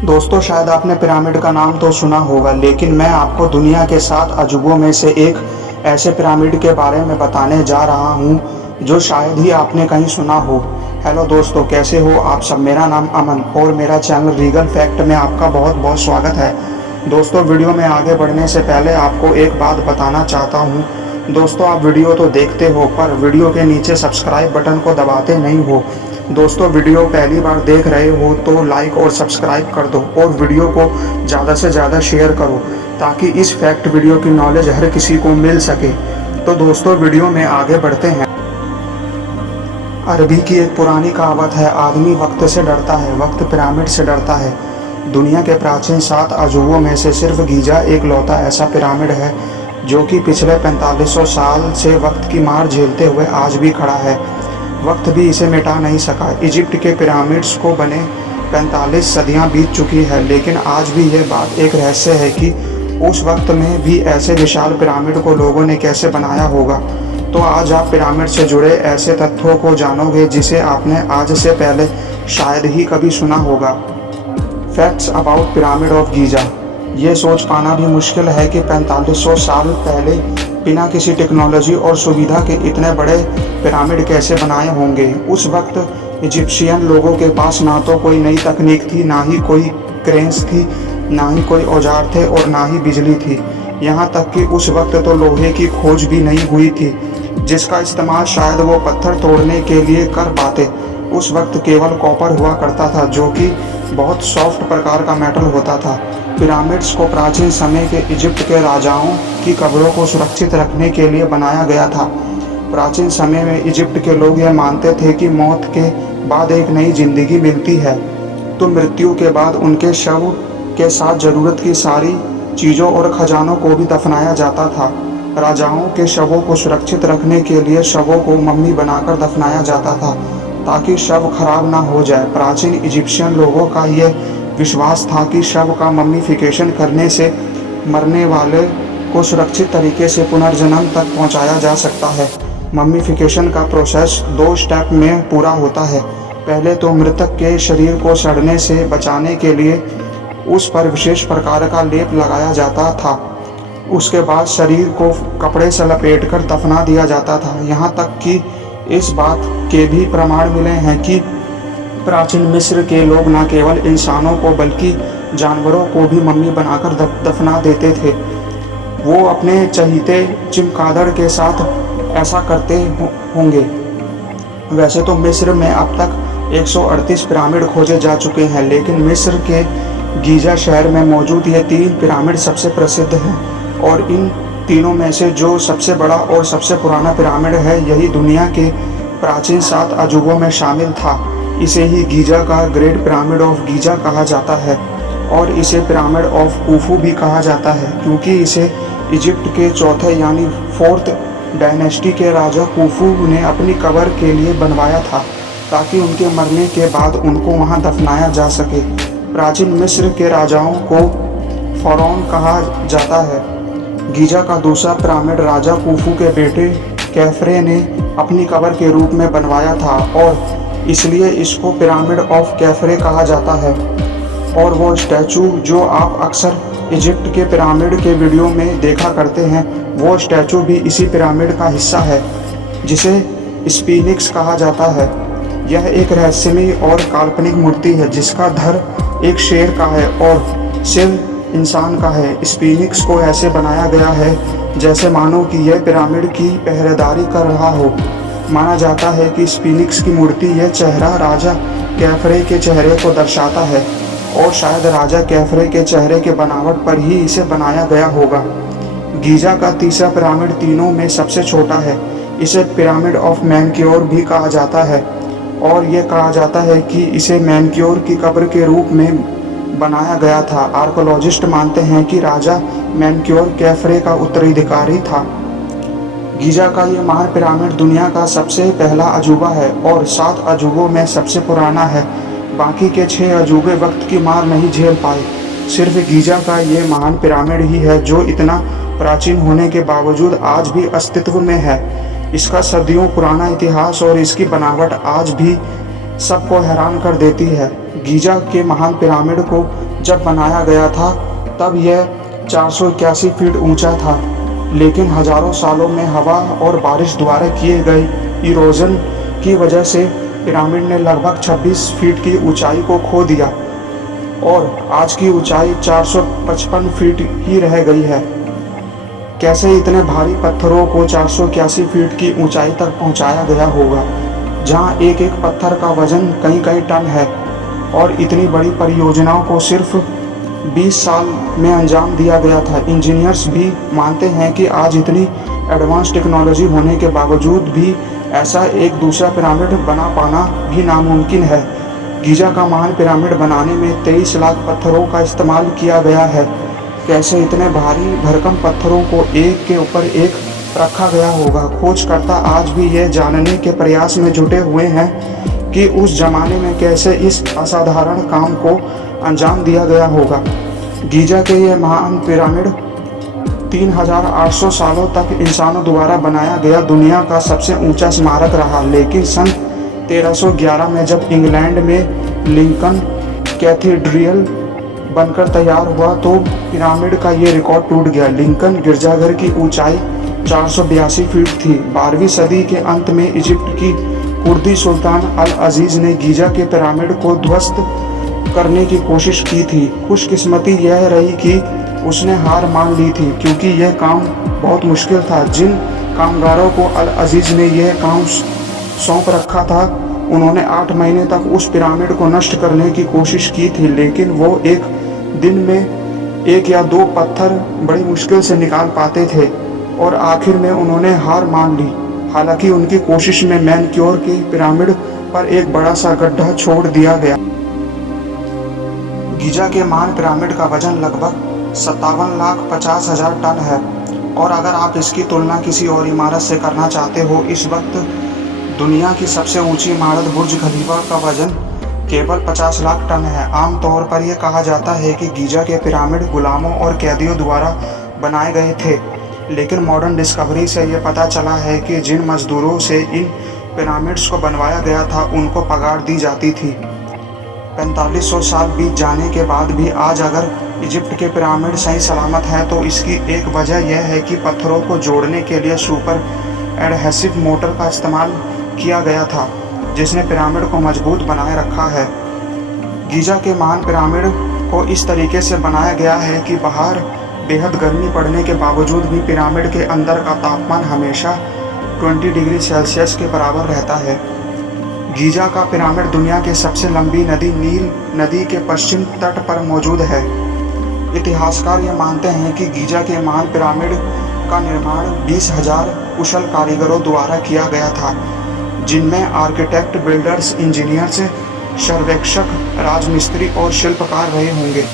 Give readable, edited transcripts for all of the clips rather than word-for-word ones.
दोस्तों, शायद आपने पिरामिड का नाम तो सुना होगा, लेकिन मैं आपको दुनिया के 7 अजूबों में से एक ऐसे पिरामिड के बारे में बताने जा रहा हूँ जो शायद ही आपने कहीं सुना हो। हेलो दोस्तों, कैसे हो आप सब। मेरा नाम अमन और मेरा चैनल रीगल फैक्ट में आपका बहुत बहुत स्वागत है। दोस्तों, वीडियो में आगे बढ़ने से पहले आपको एक बात बताना चाहता हूँ। दोस्तों, आप वीडियो तो देखते हो पर वीडियो के नीचे सब्सक्राइब बटन को दबाते नहीं हो। दोस्तों, वीडियो पहली बार देख रहे हो तो लाइक और सब्सक्राइब कर दो और वीडियो को ज़्यादा से ज़्यादा शेयर करो ताकि इस फैक्ट वीडियो की नॉलेज हर किसी को मिल सके। तो दोस्तों, वीडियो में आगे बढ़ते हैं। अरबी की एक पुरानी कहावत है, आदमी वक्त से डरता है, वक्त पिरामिड से डरता है। दुनिया के प्राचीन 7 अजूबों में से सिर्फ गीजा एक लौता ऐसा पिरामिड है जो कि पिछले 4500 साल से वक्त की मार झेलते हुए आज भी खड़ा है। वक्त भी इसे मिटा नहीं सका। इजिप्ट के पिरामिड्स को बने 45 सदियां बीत चुकी है, लेकिन आज भी यह बात एक रहस्य है कि उस वक्त में भी ऐसे विशाल पिरामिड को लोगों ने कैसे बनाया होगा। तो आज आप पिरामिड से जुड़े ऐसे तथ्यों को जानोगे जिसे आपने आज से पहले शायद ही कभी सुना होगा। Facts about pyramid of Giza. ये सोच पाना भी मुश्किल है कि 4500 साल पहले बिना किसी टेक्नोलॉजी और सुविधा के इतने बड़े पिरामिड कैसे बनाए होंगे। उस वक्त इजिप्शियन लोगों के पास ना तो कोई नई तकनीक थी, ना ही कोई क्रेन्स थी, ना ही कोई औजार थे और ना ही बिजली थी। यहाँ तक कि उस वक्त तो लोहे की खोज भी नहीं हुई थी जिसका इस्तेमाल शायद वो पत्थर तोड़ने के लिए कर पाते। उस वक्त केवल कॉपर हुआ करता था जो कि बहुत सॉफ्ट प्रकार का मेटल होता था। पिरामिड्स को प्राचीन समय के इजिप्ट के राजाओं की कब्रों को सुरक्षित रखने के लिए बनाया गया था। प्राचीन समय में इजिप्ट के लोग यह मानते थे कि मौत के बाद एक नई जिंदगी मिलती है, तो मृत्यु के बाद उनके शव के साथ ज़रूरत की सारी चीज़ों और खजानों को भी दफनाया जाता था। राजाओं के शवों को सुरक्षित रखने के लिए शवों को मम्मी बनाकर दफनाया जाता था ताकि शव खराब ना हो जाए। प्राचीन इजिप्शियन लोगों का यह विश्वास था कि शव का मम्मीफिकेशन करने से मरने वाले को सुरक्षित तरीके से पुनर्जन्म तक पहुंचाया जा सकता है। मम्मीफिकेशन का प्रोसेस 2 स्टेप में पूरा होता है। पहले तो मृतक के शरीर को सड़ने से बचाने के लिए उस पर विशेष प्रकार का लेप लगाया जाता था। उसके बाद शरीर को कपड़े से लपेटकर दफना दिया जाता था। यहाँ तक कि इस बात के भी प्रमाण मिले हैं कि प्राचीन मिस्र के लोग न केवल इंसानों को बल्कि जानवरों को भी मम्मी बनाकर दफना देते थे। वो अपने चहीते चमगादड़ के साथ ऐसा करते होंगे। वैसे तो मिस्र में अब तक 138 पिरामिड खोजे जा चुके हैं, लेकिन मिस्र के गीजा शहर में मौजूद ये 3 पिरामिड सबसे प्रसिद्ध हैं और इन तीनों में से जो सबसे बड़ा और सबसे पुराना पिरामिड है यही दुनिया के प्राचीन 7 अजूबों में शामिल था। इसे ही गीजा का ग्रेट पिरामिड ऑफ गीजा कहा जाता है और इसे पिरामिड ऑफ खूफू भी कहा जाता है क्योंकि इसे इजिप्ट के चौथे यानी 4th डायनेस्टी के राजा खूफू ने अपनी कब्र के लिए बनवाया था ताकि उनके मरने के बाद उनको वहां दफनाया जा सके। प्राचीन मिस्र के राजाओं को फरौन कहा जाता है। गीजा का दूसरा पिरामिड राजा खूफू के बेटे कैफरे ने अपनी कब्र के रूप में बनवाया था और इसलिए इसको पिरामिड ऑफ कैफरे कहा जाता है। और वो स्टैचू जो आप अक्सर इजिप्ट के पिरामिड के वीडियो में देखा करते हैं, वो स्टैचू भी इसी पिरामिड का हिस्सा है जिसे स्फिंक्स कहा जाता है। यह एक रहस्यमयी और काल्पनिक मूर्ति है जिसका धड़ एक शेर का है और सिर इंसान का है। स्फिंक्स को ऐसे बनाया गया है जैसे मानो कि यह पिरामिड की पहरेदारी कर रहा हो। माना जाता है कि स्फिंक्स की मूर्ति यह चेहरा राजा कैफरे के चेहरे को दर्शाता है और शायद राजा कैफरे के चेहरे के बनावट पर ही इसे बनाया गया होगा। गीजा का तीसरा पिरामिड तीनों में सबसे छोटा है। इसे पिरामिड ऑफ मेनक्योर भी कहा जाता है और यह कहा जाता है कि इसे मेनक्योर की कब्र के रूप में बनाया गया था। आर्कोलॉजिस्ट मानते हैं कि राजा मेनक्योर कैफरे का उत्तराधिकारी था। गीजा का ये महान पिरामिड दुनिया का सबसे पहला अजूबा है और 7 अजूबों में सबसे पुराना है। बाकी के 6 अजूबे वक्त की मार नहीं झेल पाए। सिर्फ गीजा का ये महान पिरामिड ही है जो इतना प्राचीन होने के बावजूद आज भी अस्तित्व में है। इसका सदियों पुराना इतिहास और इसकी बनावट आज भी सबको हैरान कर देती है। गीजा के महान पिरामिड को जब बनाया गया था तब यह 481 फीट ऊंचा था, लेकिन हजारों सालों में हवा और बारिश द्वारा किए गए इरोजन की वजह से पिरामिड ने लगभग 26 फीट की ऊंचाई को खो दिया और आज की ऊंचाई 455 फीट ही रह गई है। कैसे इतने भारी पत्थरों को 481 फीट की ऊंचाई तक पहुंचाया गया होगा, जहां एक एक पत्थर का वजन कई टन है, और इतनी बड़ी परियोजनाओं को सिर्फ 20 साल में अंजाम दिया गया था। इंजीनियर्स भी मानते हैं कि आज इतनी एडवांस टेक्नोलॉजी होने के बावजूद भी ऐसा एक दूसरा पिरामिड बना पाना भी नामुमकिन है। गीजा का महान पिरामिड बनाने में 23 लाख पत्थरों का इस्तेमाल किया गया है। कैसे इतने भारी भरकम पत्थरों को एक के ऊपर एक रखा गया होगा, खोजकर्ता आज भी यह जानने के प्रयास में जुटे हुए हैं कि उस जमाने में कैसे इस असाधारण काम को अंजाम दिया गया होगा। गीजा के यह महान पिरामिड 3800 सालों तक इंसानों द्वारा बनाया गया दुनिया का सबसे ऊंचा स्मारक रहा, लेकिन सन 1311 में जब इंग्लैंड में लिंकन कैथेड्रल बनकर तैयार हुआ तो पिरामिड का ये रिकॉर्ड टूट गया। लिंकन गिरजाघर की ऊंचाई 482 फीट थी। 12वीं सदी के अंत में इजिप्ट की कुर्दी सुल्तान अल अजीज ने गीजा के पिरामिड को ध्वस्त करने की कोशिश की थी। खुशकिस्मती यह रही कि उसने हार मान ली थी, क्योंकि यह काम बहुत मुश्किल था। जिन कामगारों को अल अजीज ने यह काम सौंप रखा था, उन्होंने 8 महीने तक उस पिरामिड को नष्ट करने की कोशिश की थी, लेकिन वो एक दिन में 1 या 2 पत्थर बड़ी मुश्किल से निकाल पाते थे और आखिर में उन्होंने हार मान ली। हालांकि उनकी कोशिश में मैनक्योर के पिरामिड पर एक बड़ा सा गड्ढा छोड़ दिया गया। गीजा के महान पिरामिड का वजन लगभग 57,50,000 टन है, और अगर आप इसकी तुलना किसी और इमारत से करना चाहते हो, इस वक्त दुनिया की सबसे ऊंची इमारत बुर्ज खलीफा का वजन केवल 50 लाख टन है। आमतौर पर यह कहा जाता है कि गीजा के पिरामिड गुलामों और कैदियों द्वारा बनाए गए थे, लेकिन मॉडर्न डिस्कवरी से यह पता चला है कि जिन मजदूरों से इन पिरामिड्स को बनवाया गया था, उनको पगार दी जाती थी। 4500 साल बीत जाने के बाद भी आज अगर इजिप्ट के पिरामिड सही सलामत हैं, तो इसकी एक वजह यह है कि पत्थरों को जोड़ने के लिए सुपर एडहेसिव मोटर का इस्तेमाल किया गया था, जिसने पिरामिड को मजबूत बनाए रखा है। गीजा के महान पिरामिड को इस तरीके से बनाया गया है कि बाहर बेहद गर्मी पड़ने के बावजूद भी पिरामिड के अंदर का तापमान हमेशा 20 डिग्री सेल्सियस के बराबर रहता है। गीजा का पिरामिड दुनिया की सबसे लंबी नदी नील नदी के पश्चिम तट पर मौजूद है। इतिहासकार ये मानते हैं कि गीजा के महान पिरामिड का निर्माण 20,000 कुशल कारीगरों द्वारा किया गया था, जिनमें आर्किटेक्ट, बिल्डर्स, इंजीनियर्स, सर्वेक्षक, राजमिस्त्री और शिल्पकार रहे होंगे।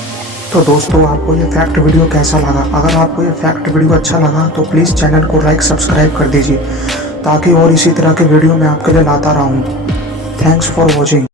तो दोस्तों, आपको ये फैक्ट वीडियो कैसा लगा? अगर आपको ये फैक्ट वीडियो अच्छा लगा तो प्लीज़ चैनल को लाइक सब्सक्राइब कर दीजिए, ताकि और इसी तरह के वीडियो मैं आपके लिए लाता रहूँ। Thanks for watching.